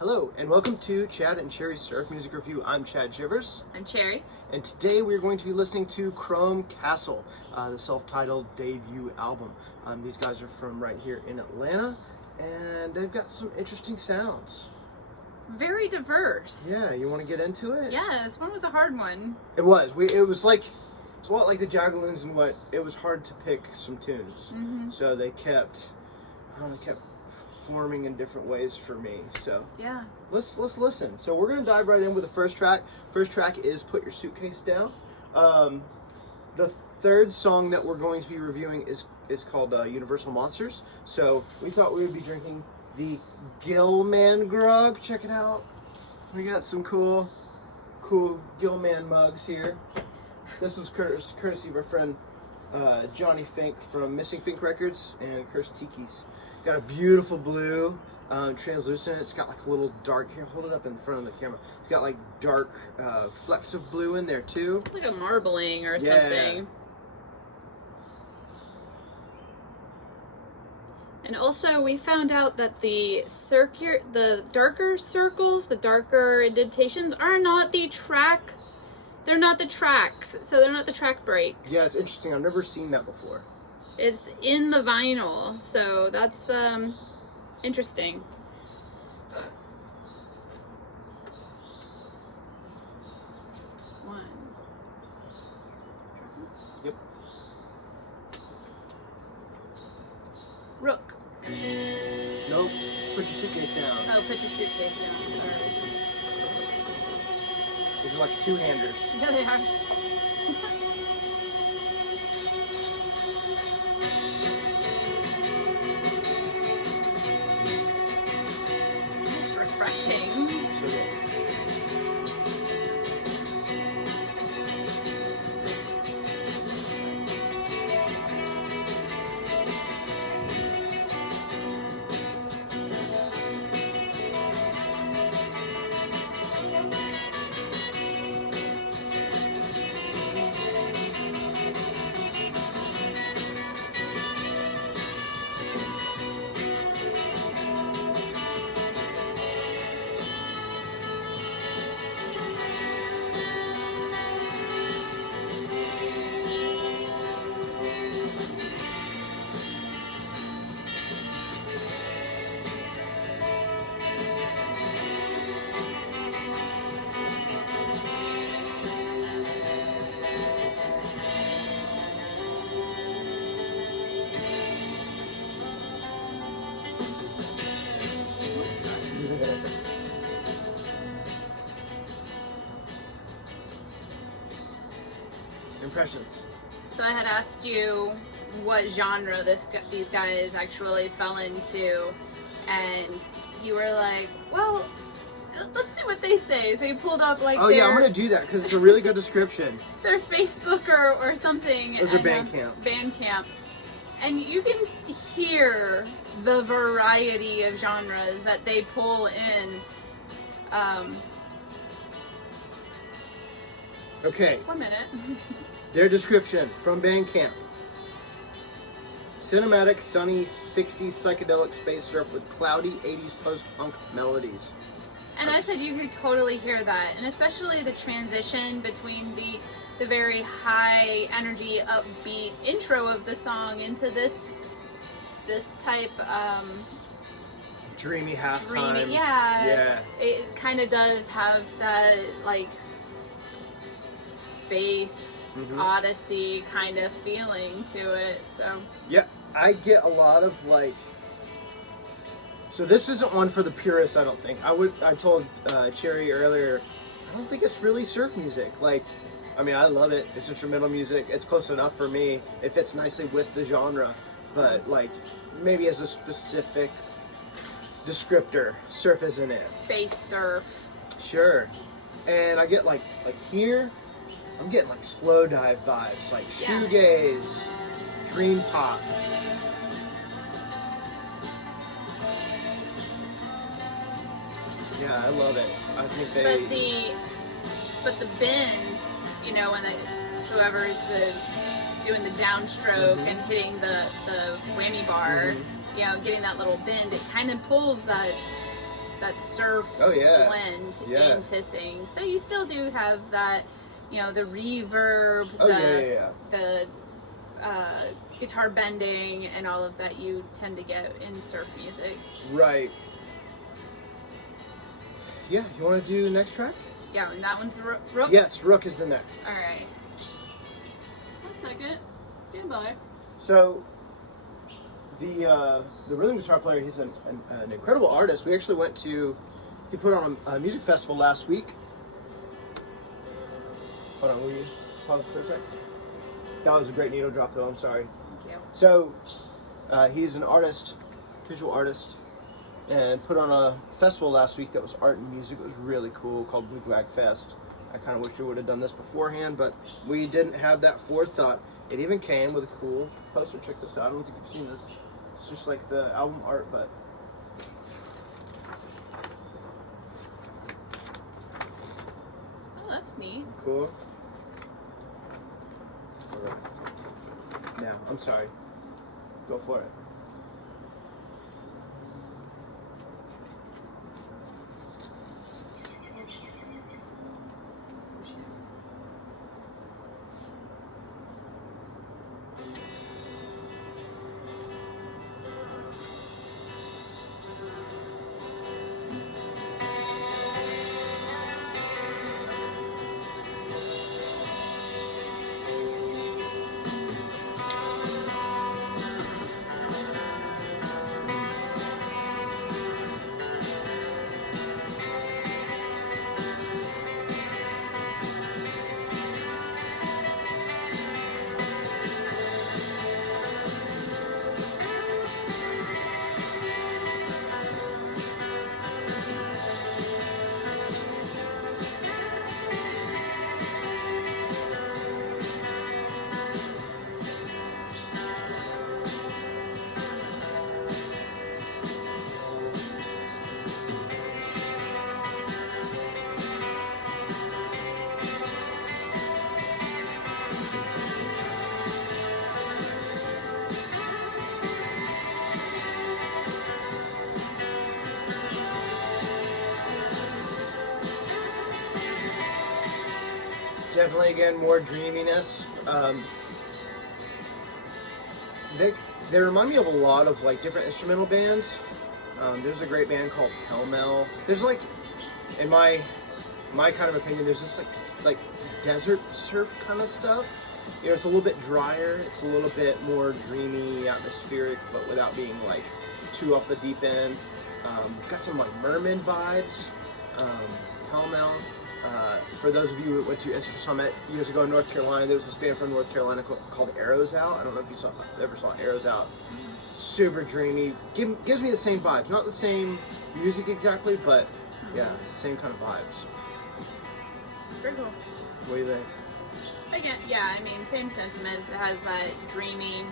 Hello, and welcome to Chad and Cherry's Surf Music Review. I'm Chad Shivers. I'm Cherry. And today we're going to be listening to Chrome Castle, the self-titled debut album. These guys are from right here in Atlanta, and they've got some interesting sounds. Very diverse. Yeah, you want to get into it? Yeah, this one was a hard one. It was. It was like the Jagaloons and what. It was hard to pick some tunes. Mm-hmm. So they kept forming in different ways for me. So yeah, let's listen. So we're gonna dive right in with the first track. First track is "Put Your Suitcase Down." The third song that we're going to be reviewing is called "Universal Monsters." So we thought we would be drinking the Gilll-Man Grog. Check it out. We got some cool Gilll-Man mugs here. This was courtesy of our friend Johnny Fink from Missing Fink Records and Cursed Tiki's. Got a beautiful blue, translucent. It's got like a little dark, here, hold it up in front of the camera. It's got like dark flecks of blue in there too. Like a marbling or something. And also we found out that the darker circles, the darker indentations are not the track. They're not the tracks, so they're not the track breaks. Yeah, it's interesting. I've never seen that before. It's in the vinyl, so that's interesting. One. Yep. Rook. Nope. Put your suitcase down. Oh, put your suitcase down. Sorry. These are like two-handers. Yeah, they are. It's refreshing. So good. Impressions. So I had asked you what genre these guys actually fell into, and you were like, well, let's see what they say. So you pulled up like yeah, I'm gonna do that because it's a really good description. Their Facebook or something. Those are Bandcamp. Bandcamp. And you can hear the variety of genres that they pull in. Okay. 1 minute. Their description from Bandcamp. Cinematic, sunny, 60s psychedelic space surf with cloudy 80s post-punk melodies. And I said you could totally hear that, and especially the transition between the very high energy, upbeat intro of the song into this type dreamy halftime. dreamy, yeah. Yeah. It kind of does have that like space odyssey kind of feeling to it. So yeah, I get a lot of like. So this isn't one for the purists, I don't think. I told Cherry earlier, I don't think it's really surf music. Like, I mean, I love it. It's instrumental music. It's close enough for me. It fits nicely with the genre. But like, maybe as a specific descriptor, surf isn't it. Space surf. Sure. And I get like here, I'm getting like slow dive vibes, like shoegaze, dream pop. Yeah, I love it. I think they. But the bend, you know, when whoever is doing the downstroke and hitting the whammy bar, you know, getting that little bend, it kind of pulls that that surf Oh, yeah. blend Yeah. into things. So you still do have that, you know, the reverb, Oh, yeah. the guitar bending, and all of that you tend to get in surf music. Right. Yeah, you want to do the next track? Yeah, and that one's Rook? Yes, Rook is the next. Alright. 1 second. Stand by. So, the rhythm guitar player, he's an incredible artist. We actually he put on a music festival last week. Hold on, will you pause for a sec? That was a great needle drop though, I'm sorry. Thank you. So, he's an artist, visual artist, and put on a festival last week that was art and music. It was really cool, called Blue Flag Fest. I kind of wish we would have done this beforehand, but we didn't have that forethought. It even came with a cool poster. Check this out. I don't think you've seen this. It's just like the album art, but Oh, that's neat. cool. Now, I'm sorry. Go for it. Definitely, again, more dreaminess. They remind me of a lot of like different instrumental bands. There's a great band called Pell-Mell. There's like, in my kind of opinion, there's just like desert surf kind of stuff. You know, it's a little bit drier. It's a little bit more dreamy, atmospheric, but without being like too off the deep end. Got some like merman vibes. Pell-Mell. For those of you who went to Insta Summit years ago in North Carolina, there was this band from North Carolina called Arrows Out. I don't know if you ever saw Arrows Out. Super dreamy. Gives me the same vibes. Not the same music exactly, but yeah, same kind of vibes. Very cool. What do you think? Again, yeah, I mean, same sentiments. It has that dreamy,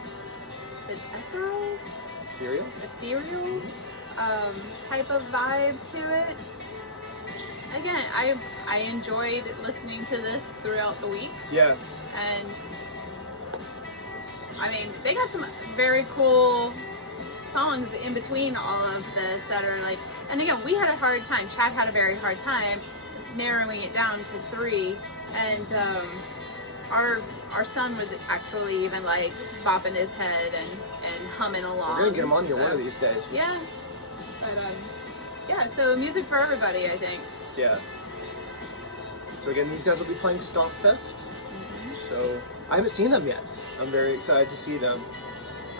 is it ethereal type of vibe to it. Again, I enjoyed listening to this throughout the week. Yeah. And I mean, they got some very cool songs in between all of this that are like, and again, we had a hard time. Chad had a very hard time narrowing it down to 3, and our son was actually even like bopping his head and humming along. We're gonna get him on here one of these days. Yeah, but yeah. So music for everybody, I think. Yeah. So again, these guys will be playing Stomp Fest. So I haven't seen them yet. I'm very excited to see them.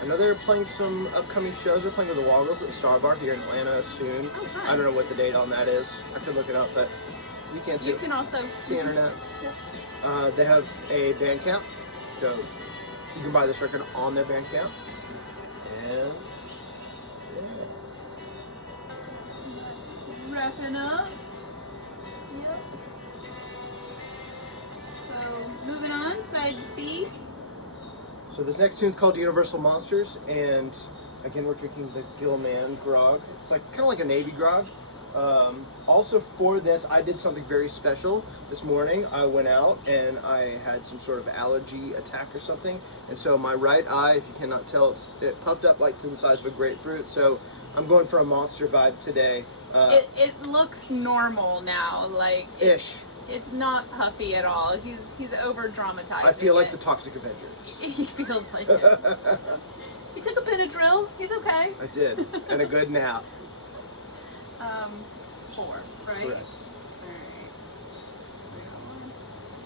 I know they're playing some upcoming shows. They're playing with the Woggles at the Star Bar here in Atlanta soon. Oh, fun. I don't know what the date on that is. I could look it up, but you can't see. You can also see the internet. Yeah. They have a Bandcamp, so you can buy this record on their Bandcamp. And yeah. Wrapping up. Yep. So moving on, side B. So this next tune's called Universal Monsters, and again we're drinking the Gilll-Man Grog. It's like kind of like a Navy grog. Also for this, I did something very special this morning. I went out and I had some sort of allergy attack or something, and so my right eye, if you cannot tell, it puffed up like to the size of a grapefruit. So I'm going for a monster vibe today. It looks normal now, like it's not puffy at all. He's over dramatizing. I feel like the Toxic Avenger. He feels like it. He took a Benadryl. He's okay. I did, and a good nap. 4, right? Correct. Alright. 1,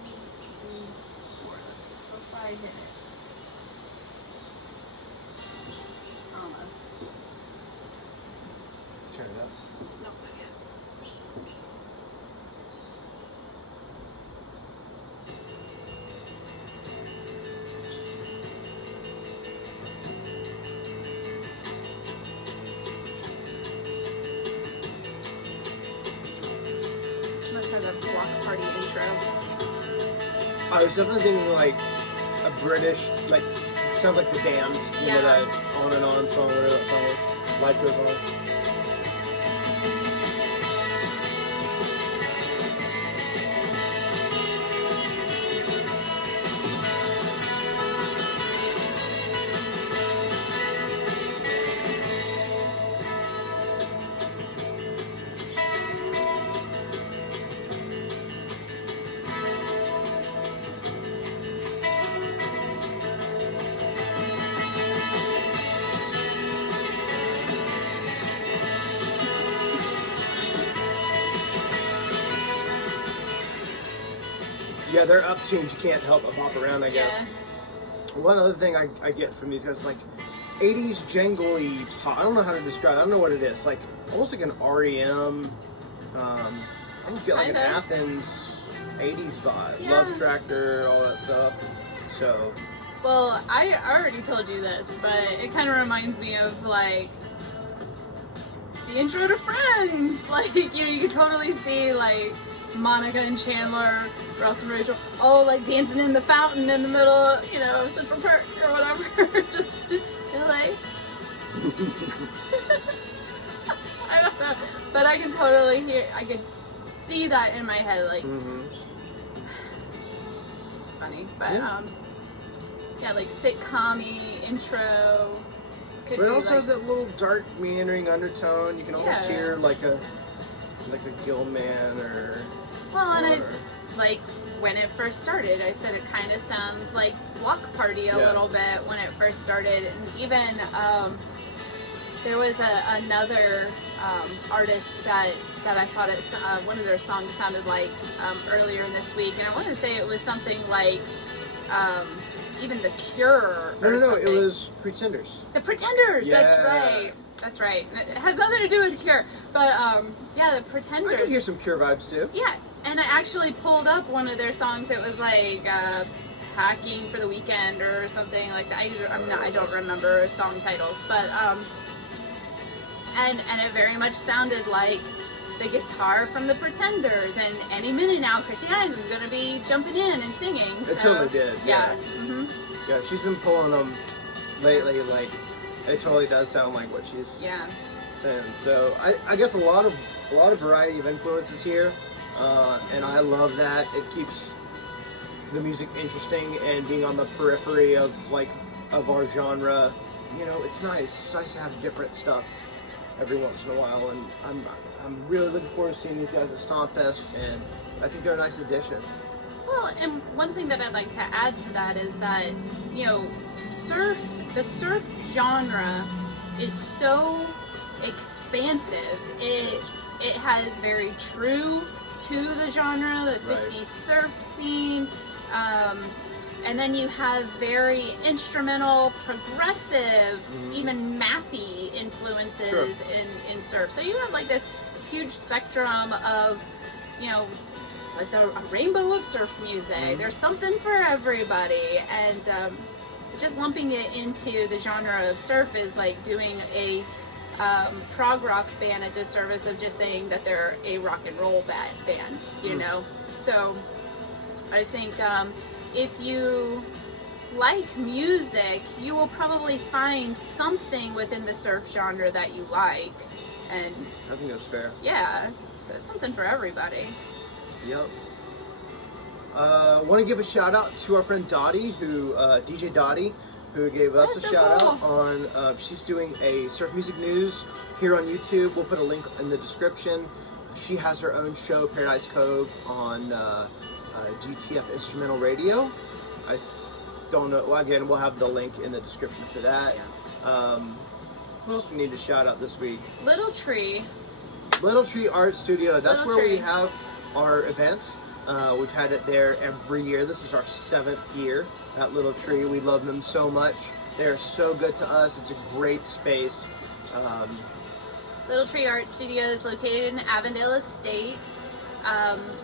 2, 3, 4. Let's hope I hit it. Almost. Turn it up. Nope, not yet. Must have a block party intro. I was definitely thinking like a British, like, sounds like The Damned, you know, that On and On song, whatever that song is. Life Goes On. Yeah, they're up tunes. You can't help but bop around, I guess. Yeah. One other thing I get from these guys is like 80s jangly pop. I don't know how to describe it. I don't know what it is. Like almost like an REM. I almost get like an Athens 80s vibe. Yeah. Love Tractor, all that stuff. So. Well, I already told you this, but it kind of reminds me of like the intro to Friends. Like, you know, you can totally see like Monica and Chandler, Ross and Rachel, all like dancing in the fountain in the middle, you know, of Central Park or whatever. Just in LA. I don't know, but I can totally hear. I can see that in my head, like. It's just funny, but yeah, like sitcom-y intro. Could But it be, also like, has that little dark meandering undertone. You can almost hear like a Gilll-Man or. Well, and like when it first started, I said it kind of sounds like Block Party a little bit when it first started, and even there was another artist that I thought one of their songs sounded like earlier in this week, and I want to say it was something like even The Cure. No, it was Pretenders. The Pretenders. Yeah. That's right. It has nothing to do with The Cure, but yeah, The Pretenders. I can hear some Cure vibes too. Yeah, and I actually pulled up one of their songs. It was like "Hacking for the Weekend" or something like that. I don't remember song titles, but and it very much sounded like the guitar from The Pretenders. And any minute now, Chrissy Hines was going to be jumping in and singing. It totally did. Yeah. Yeah, she's been pulling them lately. Like, it totally does sound like what she's saying. So I guess a lot of variety of influences here, and I love that. It keeps the music interesting and being on the periphery of our genre. You know, it's nice. It's nice to have different stuff every once in a while, and I'm really looking forward to seeing these guys at Stomp Fest, and I think they're a nice addition. Well, and one thing that I'd like to add to that is that, you know, the surf genre is so expansive. It has very true to the genre, the 50s surf scene, and then you have very instrumental, progressive, even mathy influences in surf. So you have like this huge spectrum of, you know, it's like a rainbow of surf music. There's something for everybody, and just lumping it into the genre of surf is like doing a prog rock band a disservice of just saying that they're a rock and roll band, you know? So I think if you like music, you will probably find something within the surf genre that you like. And I think that's fair. Yeah, so it's something for everybody. Yep. Want to give a shout out to our friend Dottie, who DJ Dottie, who gave us That's a so shout cool. out on, she's doing a surf music news here on YouTube. We'll put a link in the description. She has her own show, Paradise Cove, on GTF Instrumental Radio. I don't know. Well, again, we'll have the link in the description for that. What else we need to shout out this week? Little Tree. Little Tree Art Studio. That's Little where we Tree. have our events. We've had it there every year. This is our 7th year at Little Tree. We love them so much. They're so good to us. It's a great space. Little Tree Art Studio is located in Avondale Estates.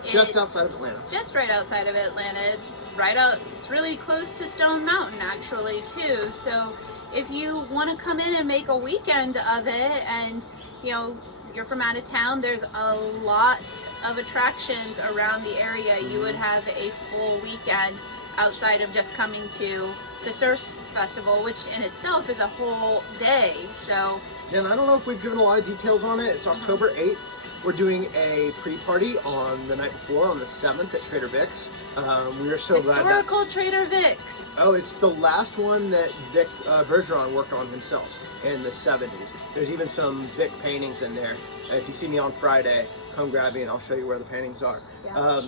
Just outside of Atlanta. Just right outside of Atlanta. It's right out. It's really close to Stone Mountain, actually, too. So if you want to come in and make a weekend of it, and you're from out of town, there's a lot of attractions around the area. You would have a full weekend outside of just coming to the surf festival, which in itself is a whole day. So Yeah, and I don't know if we've given a lot of details on it. It's October 8th. We're doing a pre-party on the night before, on the 7th at Trader Vic's. We are so glad historical Trader Vic's. Oh, it's the last one that Vic Bergeron worked on himself in the 70s. There's even some Vic paintings in there. If you see me on Friday, come grab me and I'll show you where the paintings are. Yeah.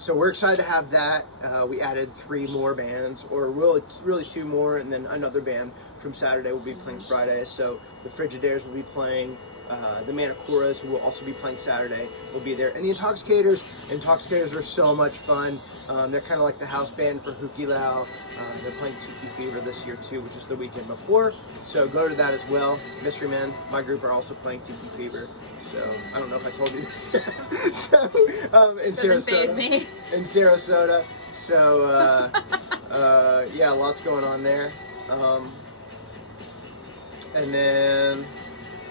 So we're excited to have that. We added 3 more bands, or really 2 more, and then another band from Saturday will be playing Friday. So the Frigidaires will be playing. The Manicuras, who will also be playing Saturday, will be there. And the Intoxicators are so much fun. They're kind of like the house band for Hookie Lau. They're playing Tiki Fever this year too, which is the weekend before. So go to that as well. Mystery Men, my group, are also playing Tiki Fever. So I don't know if I told you this. In Doesn't faze Sarasota. me. In Sarasota. So yeah, lots going on there. And then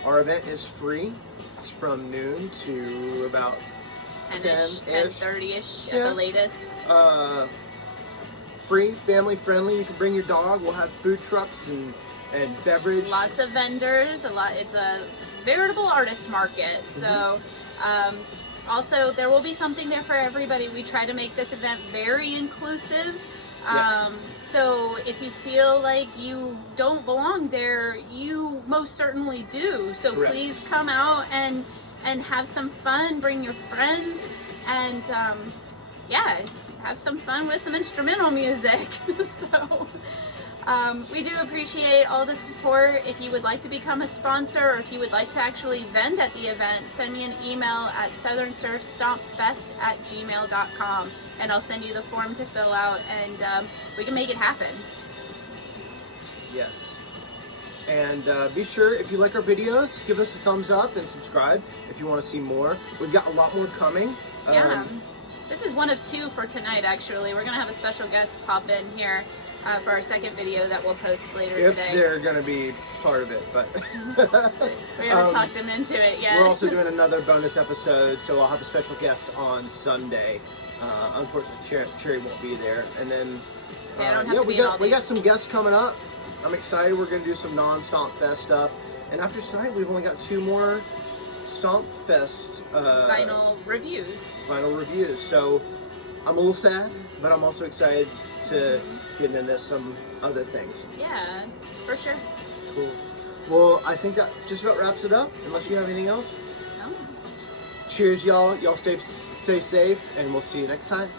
our event is free. It's from noon to about 10-ish, 10:30-ish at Yeah. the latest. Free, family friendly. You can bring your dog. We'll have food trucks and beverage. Lots of vendors. It's a veritable artist market. So also there will be something there for everybody. We try to make this event very inclusive. Yes. So if you feel like you don't belong there, you most certainly do. So Correct. please come out and have some fun. Bring your friends, and have some fun with some instrumental music. So we do appreciate all the support. If you would like to become a sponsor, or if you would like to actually vend at the event, send me an email at southernsurfstompfest@gmail.com, and I'll send you the form to fill out, and we can make it happen. Yes. And be sure, if you like our videos, give us a thumbs up and subscribe if you want to see more. We've got a lot more coming. Yeah. This is one of 2 for tonight, actually. We're going to have a special guest pop in here for our second video that we'll post later If today. they're going to be part of it, but We haven't talked him into it yet. we're also doing another bonus episode, so I'll have a special guest on Sunday. Unfortunately, Cherry won't be there. And then Yeah, I don't have to we be in all got these. some guests coming up. I'm excited. We're going to do some non-Stomp Fest stuff. And after tonight, we've only got 2 more Stomp Fest Vinyl reviews. So I'm a little sad, but I'm also excited to get into some other things. Yeah, for sure. Cool. Well, I think that just about wraps it up, unless you have anything else. No. Cheers, y'all. Y'all stay safe, and we'll see you next time.